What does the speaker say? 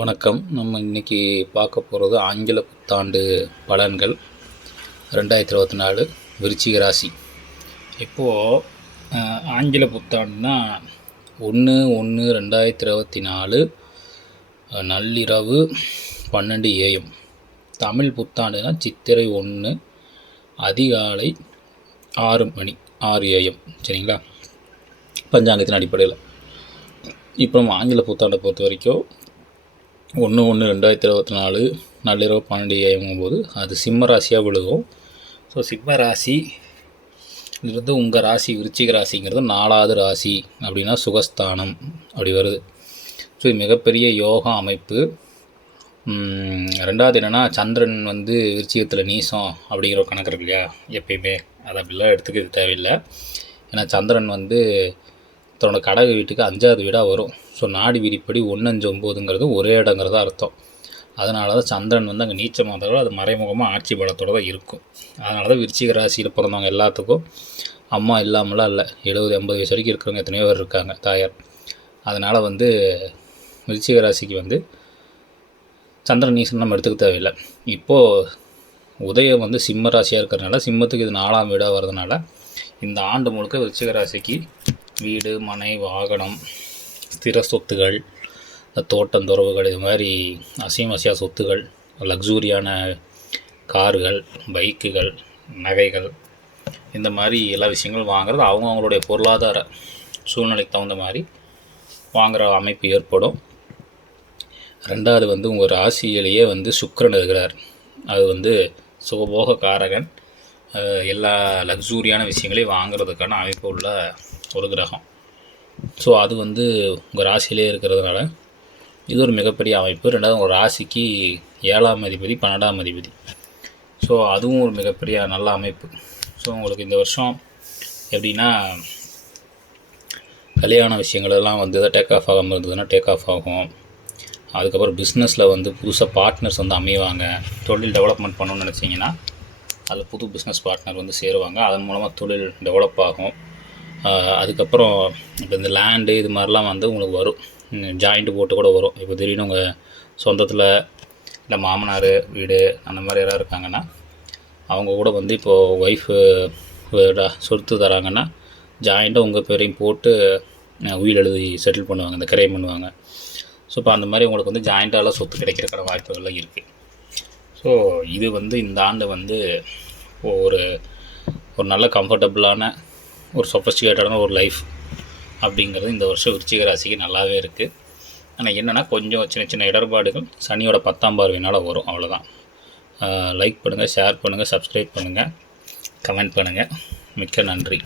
வணக்கம். நம்ம இன்றைக்கி பார்க்க போகிறது ஆங்கில புத்தாண்டு பலன்கள் 2024 விருச்சிக ராசி. இப்போது ஆங்கில புத்தாண்டுனா 1/1/2024 நள்ளிரவு 12 AM. தமிழ் புத்தாண்டுனா சித்திரை 1 அதிகாலை 6 மணி 6 AM. சரிங்களா, பஞ்சாங்கத்தின் அடிப்படையில். இப்போ நம்ம ஆங்கில புத்தாண்டை பொறுத்த வரைக்கும் 1/1/2024 நள்ளிரவு 12 AM அது சிம்ம ராசியாக விழுகும். ஸோ சிம்ம ராசி இருந்து உங்கள் ராசி விருச்சிக ராசிங்கிறது 4வது ராசி அப்படின்னா சுகஸ்தானம் அப்படி வருது. ஸோ இது மிகப்பெரிய யோகா அமைப்பு. ரெண்டாவது என்னென்னா, சந்திரன் விருச்சிகத்தில் நீசம் அப்படிங்கிற கணக்கு இருக்கு இல்லையா, எப்பயுமே அதை அப்படிலாம் எடுத்துக்கிறது தேவையில்லை. ஏன்னா சந்திரன் தன்னோட கடக வீட்டுக்கு 5வது வீடாக வரும். ஸோ நாடி விதிப்படி 1, 5, 9ங்கிறது ஒரே இடங்கிறத அர்த்தம். அதனால தான் சந்திரன் அங்கே நீச்சமாக இருந்தாலும் அது மறைமுகமாக ஆட்சி பலத்தோடு தான் இருக்கும். அதனால தான் விருச்சிக ராசியில் பிறந்தவங்க எல்லாத்துக்கும் அம்மா இல்லாமலாம் இல்லை, 70-80 வயசு வரைக்கும் இருக்கிறவங்க எத்தனையோ பேர் இருக்காங்க, தாயார். அதனால் விருச்சிக ராசிக்கு சந்திரன் நீசம் நம்ம எடுத்துக்க தேவையில்லை. இப்போது உதயம் சிம்ம ராசியாக இருக்கிறதுனால, சிம்மத்துக்கு இது 4ஆம் வீடாக வர்றதுனால இந்த ஆண்டு முழுக்க விருச்சிக ராசிக்கு வீடு, மனை, வாகனம், ஸ்திர சொத்துகள், தோட்டம் துறவுகள், இது மாதிரி அசையா சொத்துகள், லக்ஸூரியான கார்கள், பைக்குகள், நகைகள், இந்த மாதிரி எல்லா விஷயங்களும் வாங்குறது அவங்களுடைய பொருளாதார சூழ்நிலைக்கு தகுந்த மாதிரி வாங்குகிற அமைப்பு ஏற்படும். ரெண்டாவது உங்கள் ராசியிலேயே சுக்கிரன் இருக்கிறார். அது சுகபோக காரகன், எல்லா லக்ஸூரியான விஷயங்களையும் வாங்குறதுக்கான அமைப்பு உள்ள ஒரு கிரகம். ஸோ அது உங்கள் ராசியிலே இருக்கிறதுனால இது ஒரு மிகப்பெரிய அமைப்பு. ரெண்டாவது உங்கள் ராசிக்கு 7ஆம் அதிபதி 12ஆம் அதிபதி. ஸோ அதுவும் ஒரு மிகப்பெரிய நல்ல அமைப்பு. ஸோ உங்களுக்கு இந்த வருஷம் எப்படின்னா, கல்யாண விஷயங்களெல்லாம் டேக் ஆஃப் ஆகாமல் இருந்ததுன்னா டேக் ஆஃப் ஆகும். அதுக்கப்புறம் பிஸ்னஸில் புதுசாக பார்ட்னர்ஸ் அமைவாங்க. தொழில் டெவலப்மெண்ட் பண்ணணும்னு நினச்சிங்கன்னா அதில் புது பிஸ்னஸ் பார்ட்னர் சேருவாங்க. அதன் மூலமாக தொழில் டெவலப் ஆகும். அதுக்கப்புறம் இப்போ இந்த லேண்டு இது மாதிரிலாம் உங்களுக்கு வரும், ஜாயிண்ட்டு போட்டு கூட வரும். இப்போ திடீர்னு உங்கள் சொந்தத்தில் இல்லை மாமனார் வீடு அந்த மாதிரி யாராவது இருக்காங்கன்னா அவங்க கூட இப்போது ஒய்ஃபு சொத்து தராங்கன்னா ஜாயிண்ட்டாக உங்கள் பேரையும் போட்டு உயில் எழுதி செட்டில் பண்ணுவாங்க, இந்த கிரைம் பண்ணுவாங்க. ஸோ இப்போ அந்த மாதிரி உங்களுக்கு ஜாயிண்ட்டாலாம் சொத்து கிடைக்கிறக்கான வாய்ப்புகள்லாம் இருக்குது. ஸோ இது இந்த ஆண்டு ஒரு நல்ல கம்ஃபர்டபுளான ஒரு சொஃபஸ்டிகேட்டடான ஒரு லைஃப் அப்படிங்கிறது இந்த வருஷம் விருச்சிக ராசிக்கு நல்லாவே இருக்குது. ஆனால் என்னென்னா, கொஞ்சம் சின்ன சின்ன இடர்பாடுகள் சனியோட 10ஆம் பார்வையினால் வரும், அவ்வளோதான். லைக் பண்ணுங்கள், ஷேர் பண்ணுங்கள், சப்ஸ்கிரைப் பண்ணுங்கள், கமெண்ட் பண்ணுங்கள். மிக்க நன்றி.